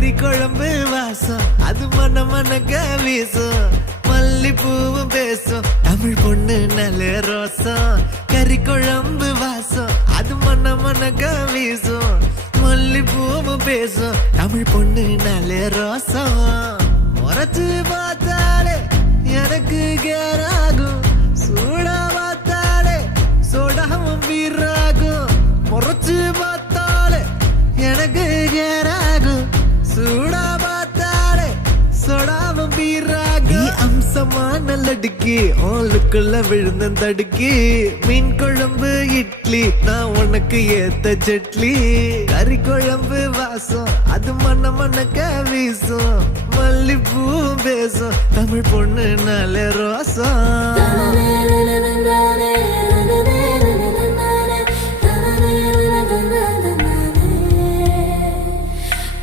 கறி குழம்பு வாசம் அது மன மனக்க வீசும் மல்லிப்பூவும் பேசும் தமிழ் பொண்ணு நல்ல ரோசம் கறி குழம்பு வாசம் அது மன மனக்க வீசும் மல்லிப்பூவும் பேசும் தமிழ் பொண்ணு நல்ல ரோசம் முறைச்சு பார்த்தாலே எனக்கு கேராகும் சூடா பார்த்தாலே சோடாவும் வீராகும் முறைச்சு பார்த்தாலே எனக்கு கேராகும் சூடா பார்த்தாலே சோடாவும் வீராகும் அம்சமான லடுக்கி ஆளுக்குள்ள விழுந்த தடுக்கி மீன் குழம்பு இட்லி நான் உனக்கு ஏத்த சட்லி கறி குழம்பு வாசம் அது மன மனக்க வீசும் மல்லிப்பூ பேசும் தமிழ் பொண்ணு நல்ல ரோசம்